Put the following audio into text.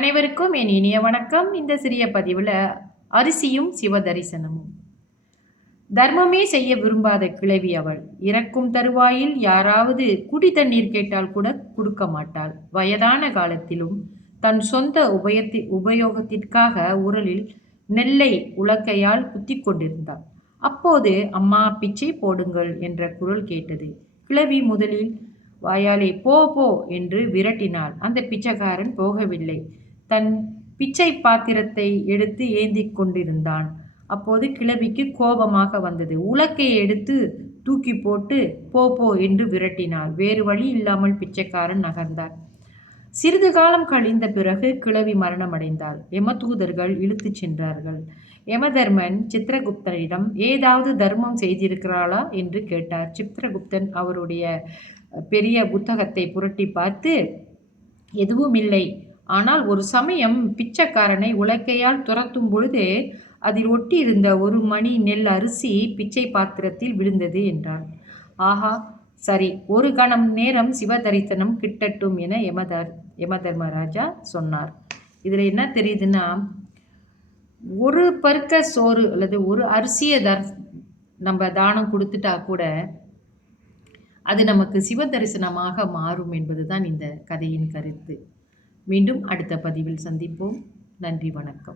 அனைவருக்கும் என் இனிய வணக்கம். இந்த சிறிய பதிவில் அரிசியும் சிவதரிசனமும். தர்மமே செய்ய விரும்பாத கிழவி அவள். இறக்கும் தருவாயில் யாராவது குடி தண்ணீர் கேட்டால் கூட கொடுக்க மாட்டாள். வயதான காலத்திலும் தன் சொந்த உபயோகத்திற்காக உரலில் நெல்லை உலக்கையால் குத்தி கொண்டிருந்தாள். அப்போது அம்மா பிச்சை போடுங்கள் என்ற குரல் கேட்டது. கிழவி முதலில் வாயாலே போ போ என்று விரட்டினாள். அந்த பிச்சைக்காரன் போகவில்லை. தன் பிச்சை பாத்திரத்தை எடுத்து ஏந்தி கொண்டிருந்தான். அப்போது கிழவிக்கு கோபமாக வந்தது. உலக்கையை எடுத்து தூக்கி போட்டு போ போ என்று விரட்டினாள். வேறு வழி இல்லாமல் பிச்சைக்காரன் நகர்ந்தார். சிறிது காலம் கழிந்த பிறகு கிழவி மரணமடைந்தாள். யமதூதர்கள் இழுத்துச் சென்றார்கள். யமதர்மன் சித்திரகுப்தனிடம் ஏதாவது தர்மம் செய்திருக்கிறாளா என்று கேட்டார். சித்திரகுப்தன் அவருடைய பெரிய புத்தகத்தை புரட்டி பார்த்து, எதுவும் இல்லை, ஆனால் ஒரு சமயம் பிச்சைக்காரனை உலக்கையால் துரத்தும் பொழுது அதில் ஒட்டியிருந்த 1 மணி நெல் அரிசி பிச்சை பாத்திரத்தில் விழுந்தது என்றான். ஆஹா, சரி, ஒரு கணம் நேரம் சிவதரிசனம் கிட்டட்டும் என யமதர்மராஜா சொன்னார். இதில் என்ன தெரியுதுன்னா, ஒரு பருக்க சோறு அல்லது ஒரு அரிசியை நம்ம தானம் கொடுத்துட்டா கூட அது நமக்கு சிவ தரிசனமாக மாறும் என்பதுதான் இந்த கதையின் கருத்து. மீண்டும் அடுத்த பதிவில் சந்திப்போம். நன்றி, வணக்கம்.